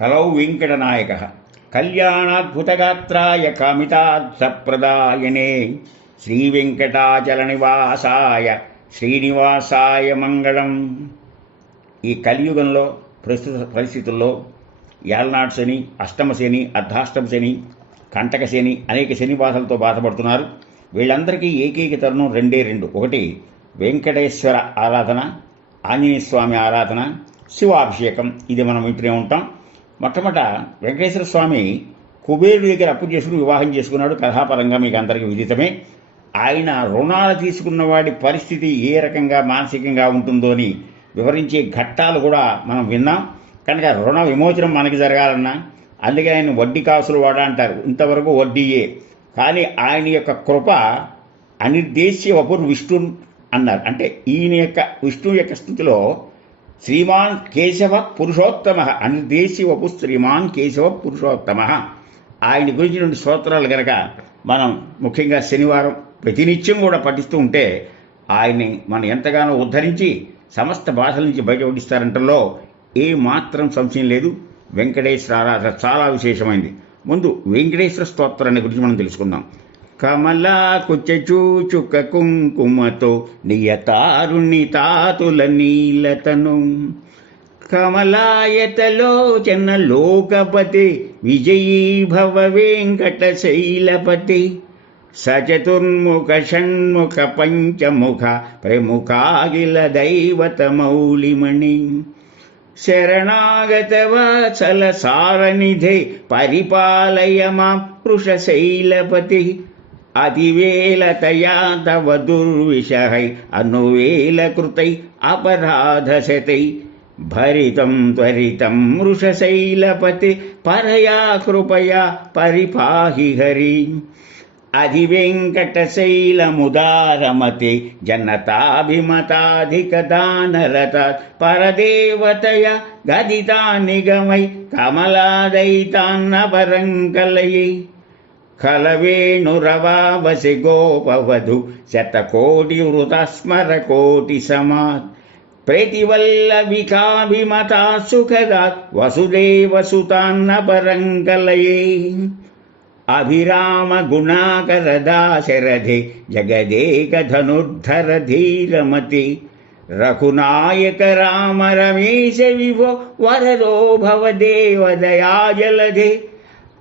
కలౌ వెంకటనాయక. కళ్యాణాద్భుతగాత్రాయ కామితార్థప్రదాయనే శ్రీ నివాసాయ శ్రీనివాసాయ మంగళం. ఈ కలియుగంలో ప్రస్తుత పరిస్థితుల్లో ఏలనాడు శని అష్టమ శని అర్ధాష్టమ శని కంటక శని అనేక శని బాధలతో బాధపడుతున్నారు. వీళ్ళందరికీ ఏకైక తరుణం రెండే రెండు. ఒకటి వెంకటేశ్వర ఆరాధన ఆంజనేయ స్వామి ఆరాధన శివాభిషేకం. ఇది మనం వింటూనే ఉంటాం. మొట్టమొదట వెంకటేశ్వర స్వామి కుబేరుడి దగ్గర అప్పు చేసుకుని వివాహం చేసుకున్నాడు. కథాపరంగా మీకు అందరికీ విదితమే. ఆయన రుణాలు తీసుకున్న వాడి పరిస్థితి ఏ రకంగా మానసికంగా ఉంటుందో అని వివరించే ఘట్టాలు కూడా మనం విన్నాం. కనుక రుణ విమోచనం మనకి జరగాలన్నా అందుకే ఆయన వడ్డీ కాసులు వాడ అంటారు. ఇంతవరకు వడ్డీయే కానీ ఆయన యొక్క కృప అనిర్దేశ్య వపుర్ విష్ణు అన్నారు. అంటే ఈయన యొక్క విష్ణు యొక్క స్థితిలో శ్రీమాన్ కేశవ పురుషోత్తమ. అనిర్దేశి వపు శ్రీమాన్ కేశవ పురుషోత్తమ. ఆయన గురించి రెండు స్తోత్రాలు గనక మనం ముఖ్యంగా శనివారం ప్రతినిత్యం కూడా పఠిస్తూ ఉంటే ఆయన్ని మనం ఎంతగానో ఉద్ధరించి సమస్త భాషల నుంచి బయటపడిస్తారంటలో ఏ మాత్రం సంశయం లేదు. వెంకటేశ్వర ఆరాధన చాలా విశేషమైంది. ముందు వెంకటేశ్వర స్తోత్రాన్ని గురించి మనం తెలుసుకుందాం. కమలా కుచూచుక కుంకుమతో నియతారుణి తాతుల నీలతను. కమలాయతలో చెన్న లోకపతి విజయీ భవ వెంకట శైలపతి సచతుర్ముఖ షణ్ముఖ పంచముఖ ప్రముఖాగిల దైవత మౌలిమణి. శరణాగత వాచల సారనిధే పరిపాలయ మా వృషశైలపతి அதிவேலதையா தவ துர்விஷகை அணுவேலகிருத்தை அபராதசத்தை भरितं त्वरितं मृषशैलपति परया कृपया परिपाहि हरि। अधिवेङ्कटशैलमुदारमति जनताभिमताधिकदानरतात् परदेवतया गदिता निगमै कमलादयितान्नपरङ्कलयै खलवेणुरवावसि गोपवधु शतकोटिवृतः स्मरकोटिसमात् प्रतिवल्लविकाभिमता सुखदात् वसुदेवसुतान्नपरङ्कलये अभिरामगुणाकरदाशरथे जगदेकधनुर्धरधीरमति। रघुनायक राम रमेश विभो वरदो भवदेवदयाजलधे।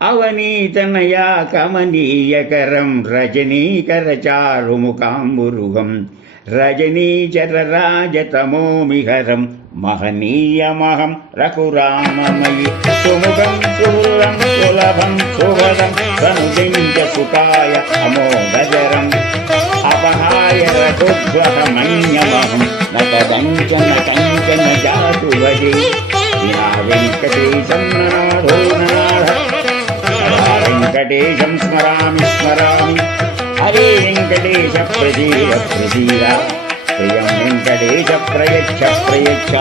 అవనీతనయా కమనీయకరం రజనీకర చారుముకాంబురుహం రజనీచర మహనీయమహం రఘురామమయి. సుముఖం సుహృదం సులభం సుభదం సనుజించ సుఖాయ అమోదరం అపహాయ రఘుధ్వరమన్యమహం నతదంచన కంచన జాతు నా వెంకటేశం నాథో నాథ వెంకటేశం స్మరామి స్మరామి. హరే వెంకటేశ ప్రజీర ప్రజీర. ప్రియం వెంకటేశ ప్రయచ్చ ప్రయచ్చ.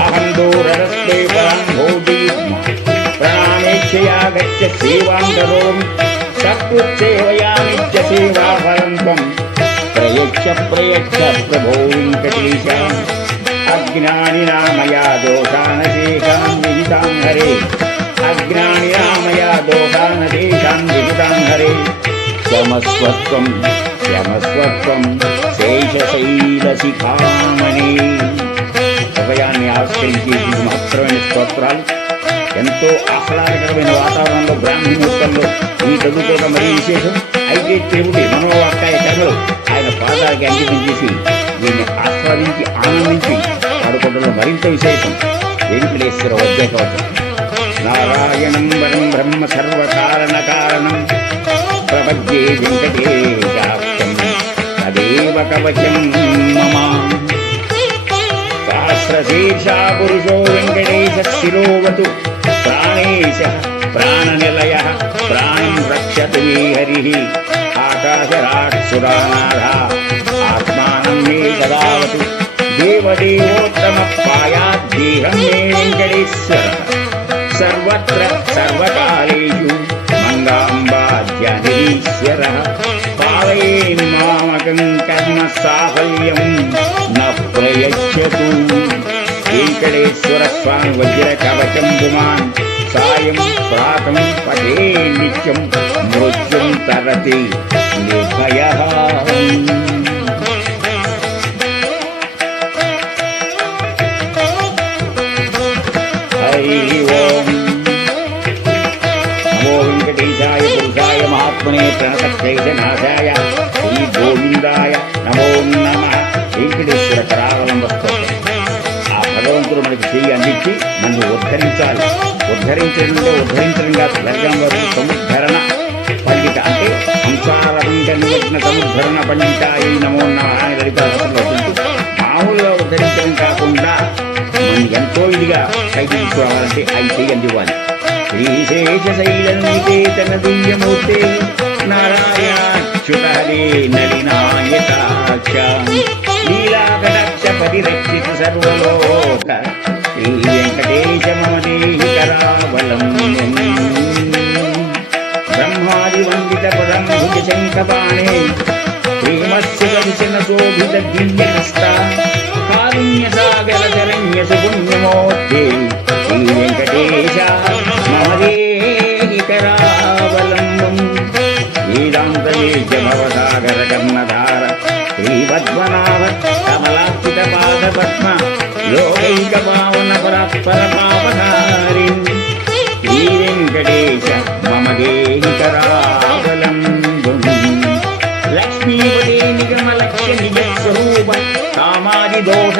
అహం దూరరస్తే భోజీ ప్రణామేక్షయా గచ్చ సేవాం కరోమి సకృత్సేవయా సేవాఫలం త్వం. ప్రయచ్చ ప్రయచ్చ ప్రభో వెంకటేశ. అజ్ఞానినా మయా దోషానశేషాం విహితాం హరే. అజ్ఞానినా మయా దోషానశేషాం విహితాం హరే క్షమస్వత్వం క్షమస్వత్వం శేషశైలశిఖామణి. హృదయాన్ని ఆశ్రయించి ఇది మాత్రమైన స్తోత్రాలు. ఎంతో ఆహ్లాదకరమైన వాతావరణంలో బ్రాహ్మణ ముహూర్తంలో ఈ చదువుకోవడం మరీ విశేషం. అయితే దేవుడి మనోవాక్కాయ కర్మలు ఆయన పాదాలకి అంకితం చేసి దీన్ని ఆస్వాదించి ఆనందించి ఆడుకోవడంలో మరింత విశేషం. వెంకటేశ్వర వద్దే కావచ్చు నారాయణం వరం బ్రహ్మ సర్వకారణ కారణం ప్రపద్యే వెంకటేశాఖ్యం తదేవ కవచం మమ. సహస్రశీర్షా పురుషో వెంకటేశ శిరోవతు. ప్రాణేశ ప్రాణనిలయ ప్రాణం రక్షతు మే హరి ఆకాశరాక్షురానాథ ఆత్మానం మే సదావతు దేవదేవోత్తమ పాయాద్దేహం మే వెంకటేశ్వర. సర్వత్ర సర్వకాలేషు మంగాంబాద్యనీశ్వర పాలయేన్మామకం కర్మ సాఫల్యం న ప్రయచ్చతు. వెంకటేశ్వర స్వామి వజ్ర కవచం గుమాన్. సాయం ప్రాతం పఠే నిత్యం మృత్యుం తరతి ఉద్ధరించడం అంటే ఉద్ధరించడం సముద్ధరణ పండిత అంటే సంసారమంట నిమగ్న సముద్ధరణ ఈ నమో నమ మామూలుగా ఉద్ధరించడం కాకుండా ఎంతో ఇదిగా పైకి తీసుకురావాలంటే అవి చెయ్యి అందివ్వాలి శ్రీశేష శైలనికేతన దివ్యమూర్తే నారాయణాచ్యుత హరే నలినాయకాక్ష లీలాకటాక్ష పరిరక్షిత సర్వలోక. శ్రీ వెంకటేశ మమ బ్రహ్మాది వందిత పదం భుజ శంఖపాణే శ్రీమత్స్య శోభిత దివ్యహస్త కారుణ్య సాగర శరణ్య శ్రీ వెంకటేశ కర్ణధార శ్రీపద్మనాభ పాద పద్మ లోకైక పావన పరాత్పర పాపధారిణి శ్రీ వెంకటేశ మమ దేహి లక్ష్మీపదే నిగమ నిజ స్వరూప కామాది దోష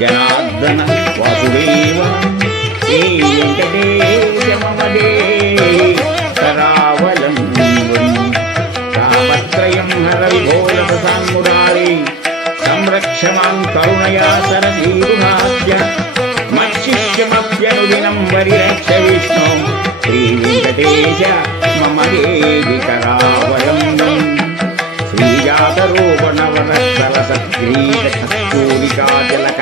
జనార్దన వాసుదేవ. శ్రీ వెంకటేశ మమ ప్రసాన్మురారి సంరక్ష మాం కరుణయా సరసీరుహాస్య. మత్శిష్యమప్యనుదినం వరిరక్ష విష్ణు శ్రీ వెంకటేశ మమ దేవి కరావలంబం శ్రీజాతరూపణవనస్థల సత్క్రీడ కస్తూరికాజలక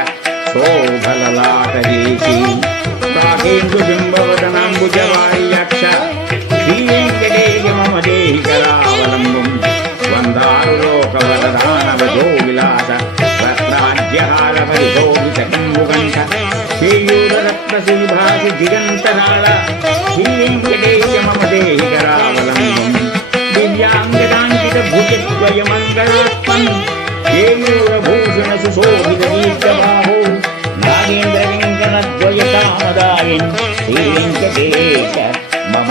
దిగంతరాళ శ్రీ వెంకటేశ మమ దేహి కరావలంబం దివ్యాంగదాంకిత భుజద్వయమంగళాత్మన్ కేయూరభూషణ సుశోభిత దీర్ఘబాహో నాగేంద్ర వెంకటద్వయ కామదాయన్ శ్రీ వెంకటేశ మమ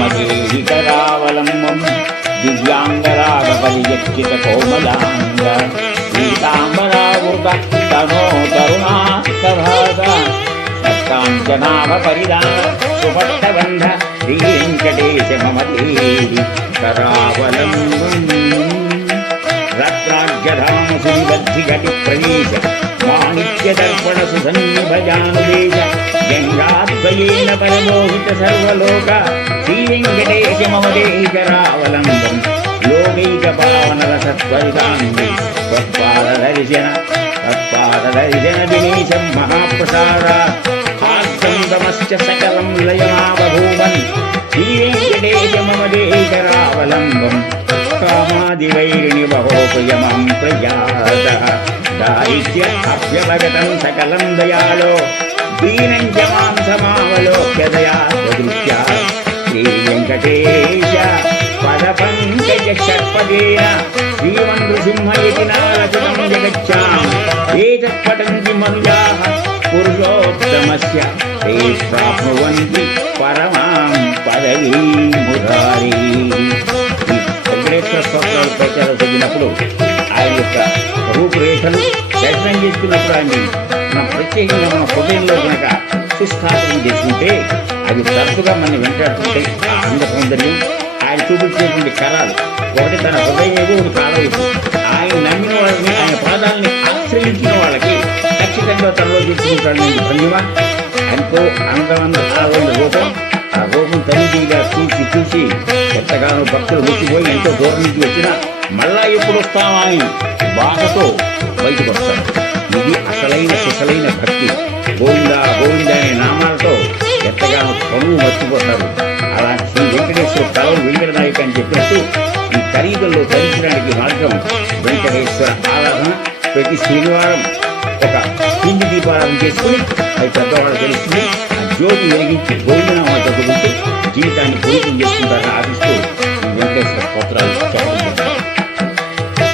మమ దేహి కరావలంబం కోమలాంగ పీతాంబరావృత తనో తరుణా సభాస సత్కాంచనాభ పరిదాన సుభట్టబంధ శ్రీ వెంకటేశ మమ దేవి కరావలంబం రత్నార్ఘధామ సునిబద్ధి ఘటి ప్రవేశ మాణిక్య దర్పణ సుసన్నిభజానుదేశ గంగాద్వయేన పరమోహిత సర్వలోక శ్రీ వెంకటేశ మమ దేహి కరావలంబం దినేశం మహాప్రసాద ఆర్ధంతమశ్చ సకలం లయమాబభూవన్ శ్రీ కామాదివైరిణి బహోపయమం ప్రజాత అభ్యవగతం సకలం దీనం చ సమావలోక్య దయాదృత్యా వెంకటేశ పద షట్పదేన శ్రీమన్ నృసింహయతి నారచనం జగచ్చాం ఏతత్పఠంతి మనుజాః పురుషోత్తమస్య ते ప్రాప్నువంతి పరమాం పదవీ మురారీ. వెంకటేశ్వర స్తోత్రాలు ప్రచారం ఆయన యొక్క రూపురేఖలు దర్శనం చేసుకున్నప్పుడు ఆయన్ని మనం ప్రత్యేకంగా మన హృదయంలో కనుక సుస్థాపనం చేసుకుంటే అవి తరచుగా మనం వెంటాడుతుంటే ఆ అంద సౌందర్యం ఆయన చూపించేటువంటి కళలు ఒకటి తన హృదయం ఏదో ఒకటి కాలవైపు ఆయన నమ్మిన వాళ్ళని ఆయన పాదాలని ఆశ్రయించిన వాళ్ళకి ఖచ్చితంగా తనలో తీసుకుంటాడు భంగిమ ఎంతో అందమైన ఆవిడ రూపం. ఆ రూపం తల్లిగా చూసి చూసి ఎంతగానో భక్తులు ముచ్చిపోయి ఎంతో దూరం నుంచి వచ్చినా మళ్ళా ఎప్పుడు వస్తామా అని బాధతో బయటకు వస్తాడు ఇది అసలైన సుసలైన భక్తి. గోవింద గోవింద అనే నామాలతో ఎంతగానో తనువు మర్చిపోతారు. అలాంటి శ్రీ వెంకటేశ్వర కలవు వెంకట నాయక అని చెప్పినట్టు ఈ ఖరీదుల్లో ధరించడానికి మార్గం వెంకటేశ్వర ఆరాధన ప్రతి శనివారం ఒక పిండి దీపారాధన చేసుకుని అది పెద్దవాళ్ళు తెలుస్తుంది. ఆ జ్యోతి వెలిగించి గోవిందనామా చదువుకుంటూ జీవితాన్ని పూర్తి చేసుకుంటారని ఆశిస్తూ వెంకటేశ్వర స్తోత్రాలు చెప్పడం